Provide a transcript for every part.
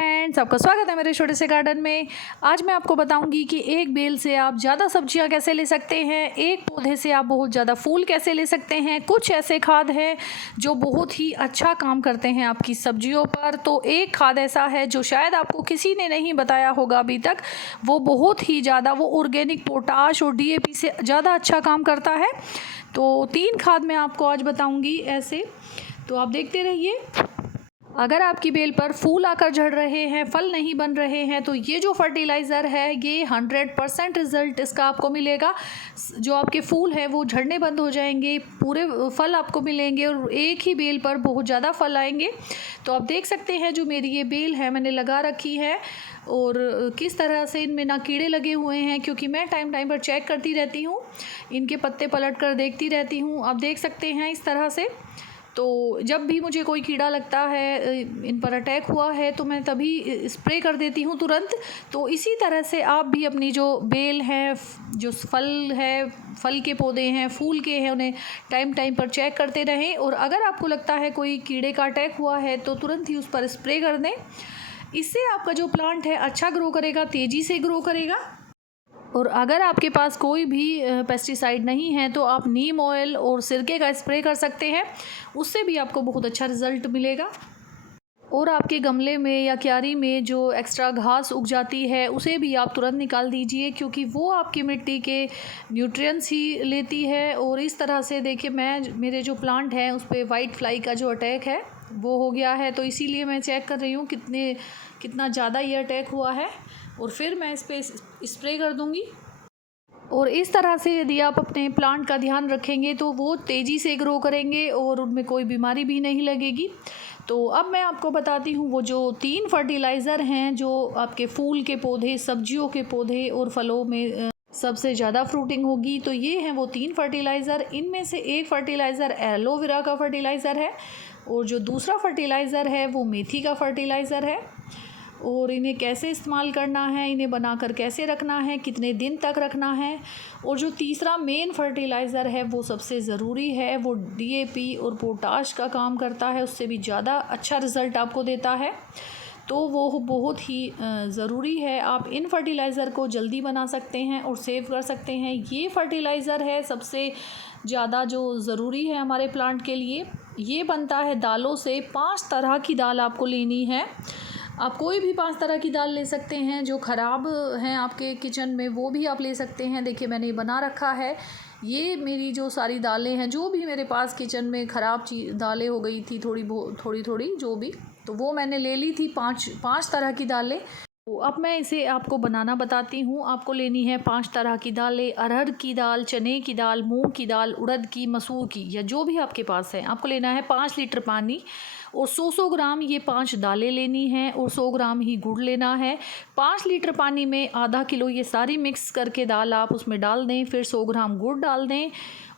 Friends, आपका स्वागत है मेरे छोटे से गार्डन में। आज मैं आपको बताऊंगी कि एक बेल से आप ज़्यादा सब्जियां कैसे ले सकते हैं, एक पौधे से आप बहुत ज़्यादा फूल कैसे ले सकते हैं। कुछ ऐसे खाद हैं जो बहुत ही अच्छा काम करते हैं आपकी सब्जियों पर। तो एक खाद ऐसा है जो शायद आपको किसी ने नहीं बताया होगा अभी तक। वो बहुत ही ज़्यादा ऑर्गेनिक पोटाश और DAP से ज़्यादा अच्छा काम करता है। तो 3 खाद मैं आपको आज बताऊँगी ऐसे, तो आप देखते रहिए। अगर आपकी बेल पर फूल आकर झड़ रहे हैं, फल नहीं बन रहे हैं, तो ये जो फर्टिलाइज़र है ये 100% रिज़ल्ट इसका आपको मिलेगा। जो आपके फूल हैं वो झड़ने बंद हो जाएंगे, पूरे फल आपको मिलेंगे और एक ही बेल पर बहुत ज़्यादा फल आएंगे। तो आप देख सकते हैं जो मेरी ये बेल है मैंने लगा रखी है और किस तरह से इनमें ना कीड़े लगे हुए हैं, क्योंकि मैं टाइम टाइम पर चेक करती रहती हूँ, इनके पत्ते पलट कर देखती रहती हूँ। आप देख सकते हैं इस तरह से। तो जब भी मुझे कोई कीड़ा लगता है, इन पर अटैक हुआ है, तो मैं तभी स्प्रे कर देती हूँ तुरंत। तो इसी तरह से आप भी अपनी जो बेल है, जो फल है, फल के पौधे हैं, फूल के हैं, उन्हें टाइम टाइम पर चेक करते रहें। और अगर आपको लगता है कोई कीड़े का अटैक हुआ है तो तुरंत ही उस पर स्प्रे कर दें। इससे आपका जो प्लांट है अच्छा ग्रो करेगा, तेज़ी से ग्रो करेगा। और अगर आपके पास कोई भी पेस्टिसाइड नहीं है तो आप नीम ऑयल और सिरके का स्प्रे कर सकते हैं, उससे भी आपको बहुत अच्छा रिज़ल्ट मिलेगा। और आपके गमले में या क्यारी में जो एक्स्ट्रा घास उग जाती है उसे भी आप तुरंत निकाल दीजिए, क्योंकि वो आपकी मिट्टी के न्यूट्रिएंट्स ही लेती है। और इस तरह से देखिए, मेरे जो प्लांट हैं उस पर वाइट फ्लाई का जो अटैक है वो हो गया है, तो इसीलिए मैं चेक कर रही हूँ कितना ज़्यादा ये अटैक हुआ है, और फिर मैं इस पर स्प्रे कर दूँगी। और इस तरह से यदि आप अपने प्लांट का ध्यान रखेंगे तो वो तेज़ी से ग्रो करेंगे और उनमें कोई बीमारी भी नहीं लगेगी। तो अब मैं आपको बताती हूँ वो जो 3 फर्टिलाइज़र हैं जो आपके फूल के पौधे, सब्जियों के पौधे और फलों में सबसे ज़्यादा फ्रूटिंग होगी। तो ये हैं वो 3 फर्टिलाइज़र। इनमें से एक फर्टिलाइज़र एलोवेरा का फर्टिलाइज़र है और जो दूसरा फर्टिलाइज़र है वो मेथी का फर्टिलाइज़र है। और इन्हें कैसे इस्तेमाल करना है, इन्हें बनाकर कैसे रखना है, कितने दिन तक रखना है। और जो तीसरा मेन फर्टिलाइज़र है वो सबसे ज़रूरी है, वो DAP और पोटाश का काम करता है, उससे भी ज़्यादा अच्छा रिज़ल्ट आपको देता है। तो वो बहुत ही ज़रूरी है। आप इन फर्टिलाइज़र को जल्दी बना सकते हैं और सेव कर सकते हैं। ये फर्टिलाइज़र है सबसे ज़्यादा जो ज़रूरी है हमारे प्लांट के लिए। ये बनता है दालों से। 5 तरह की दाल आपको लेनी है। आप कोई भी 5 तरह की दाल ले सकते हैं जो ख़राब हैं आपके किचन में, वो भी आप ले सकते हैं। देखिए मैंने ये बना रखा है। ये मेरी जो सारी दालें हैं, जो भी मेरे पास किचन में ख़राब दालें हो गई थी थोड़ी थोड़ी जो भी, तो वो मैंने ले ली थी 5 तरह की दालें। तो अब मैं इसे आपको बनाना बताती हूँ। आपको लेनी है 5 तरह की दालें: अरहर की दाल, चने की दाल, मूंग की दाल, उड़द की, मसूर की, या जो भी आपके पास है। आपको लेना है 5 लीटर पानी और 100 ग्राम ये 5 दालें लेनी हैं और 100 ग्राम ही गुड़ लेना है। 5 लीटर पानी में आधा किलो ये सारी मिक्स करके दाल आप उसमें डाल दें, फिर 100 ग्राम गुड़ डाल दें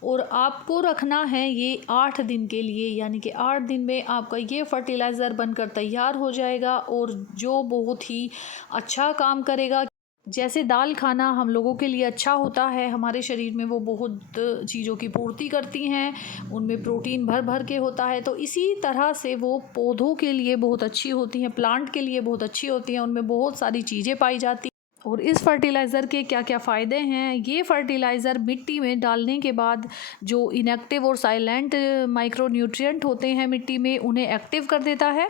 और आपको रखना है ये 8 दिन के लिए। यानी कि 8 दिन में आपका ये फर्टिलाइज़र बनकर तैयार हो जाएगा और जो बहुत ही अच्छा काम करेगा। जैसे दाल खाना हम लोगों के लिए अच्छा होता है, हमारे शरीर में वो बहुत चीज़ों की पूर्ति करती हैं, उनमें प्रोटीन भर भर के होता है, तो इसी तरह से वो पौधों के लिए बहुत अच्छी होती हैं, प्लांट के लिए बहुत अच्छी होती हैं, उनमें बहुत सारी चीज़ें पाई जाती हैं। और इस फर्टिलाइज़र के क्या क्या फ़ायदे हैं? ये फर्टिलाइज़र मिट्टी में डालने के बाद जो इनएक्टिव और साइलेंट माइक्रो न्यूट्रिएंट होते हैं मिट्टी में, उन्हें एक्टिव कर देता है।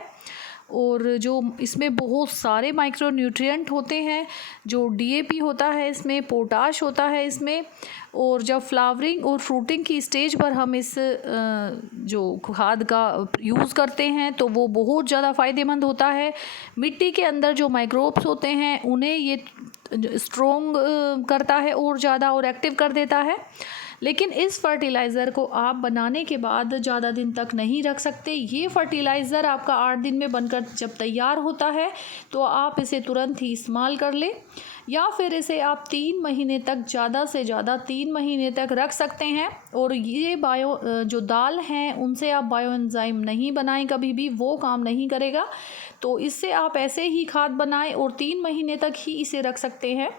और जो इसमें बहुत सारे माइक्रो न्यूट्रिएंट होते हैं, जो DAP होता है इसमें, पोटाश होता है इसमें। और जब फ्लावरिंग और फ्रूटिंग की स्टेज पर हम इस जो खाद का यूज़ करते हैं तो वो बहुत ज़्यादा फ़ायदेमंद होता है। मिट्टी के अंदर जो माइक्रोब्स होते हैं उन्हें ये स्ट्रॉन्ग करता है और ज़्यादा, और एक्टिव कर देता है। लेकिन इस फर्टिलाइज़र को आप बनाने के बाद ज़्यादा दिन तक नहीं रख सकते। ये फर्टिलाइज़र आपका 8 दिन में बनकर जब तैयार होता है तो आप इसे तुरंत ही इस्तेमाल कर लें, या फिर इसे आप 3 महीने तक, ज़्यादा से ज़्यादा 3 महीने तक रख सकते हैं। और ये जो दाल हैं उनसे आप बायो एंजाइम नहीं बनाएं, कभी भी वो काम नहीं करेगा। तो इससे आप ऐसे ही खाद बनाएं और 3 महीने तक ही इसे रख सकते हैं,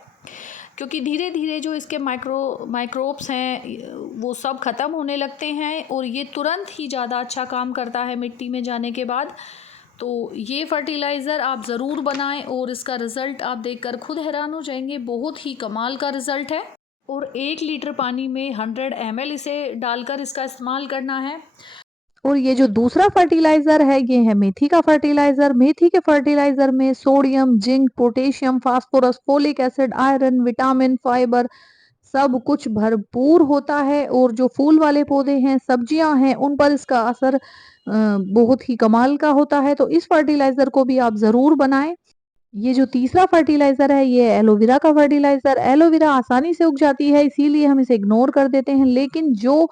क्योंकि धीरे धीरे जो इसके माइक्रोब्स हैं वो सब ख़त्म होने लगते हैं और ये तुरंत ही ज़्यादा अच्छा काम करता है मिट्टी में जाने के बाद। तो ये फर्टिलाइज़र आप ज़रूर बनाएं और इसका रिज़ल्ट आप देखकर खुद हैरान हो जाएंगे। बहुत ही कमाल का रिज़ल्ट है। और 1 लीटर पानी में 100 ml इसे डालकर इसका इस्तेमाल करना है। और ये जो दूसरा फर्टिलाइज़र है ये है मेथी का फर्टिलाइज़र। मेथी के फर्टिलाइज़र में sodium, zinc, potassium, phosphorus, folic acid, iron, vitamin, fibre सब कुछ भरपूर होता है। और जो फूल वाले पौधे हैं, सब्जियां हैं, उन पर इसका असर बहुत ही कमाल का होता है। तो इस फर्टिलाइज़र को भी आप ज़रूर बनाएं। ये जो तीसरा फर्टिलाइज़र है ये एलोवेरा का फर्टिलाइज़र। एलोवेरा आसानी से उग जाती है इसीलिए हम इसे इग्नोर कर देते हैं, लेकिन जो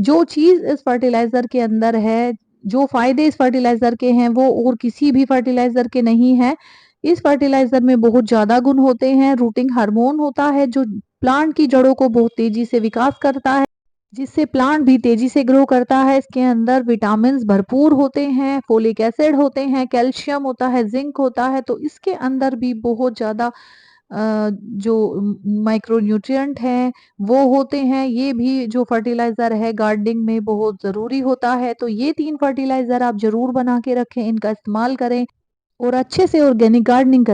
जो चीज़ इस फर्टिलाइज़र के अंदर है, जो फ़ायदे इस फर्टिलाइज़र के हैं वो और किसी भी फर्टिलाइज़र के नहीं हैं। इस फर्टिलाइज़र में बहुत ज़्यादा गुण होते हैं। रूटिंग हार्मोन होता है जो प्लांट की जड़ों को बहुत तेज़ी से विकास करता है, जिससे प्लांट भी तेजी से ग्रो करता है। इसके अंदर विटामिन्स भरपूर होते हैं, फोलिक एसिड होते हैं, कैल्शियम होता है, जिंक होता है। तो इसके अंदर भी बहुत ज़्यादा जो माइक्रो न्यूट्रिएंट हैं वो होते हैं। ये भी जो फर्टिलाइज़र है गार्डनिंग में बहुत ज़रूरी होता है। तो ये 3 फर्टिलाइज़र आप ज़रूर बना के रखें, इनका इस्तेमाल करें और अच्छे से ऑर्गेनिक गार्डनिंग करें।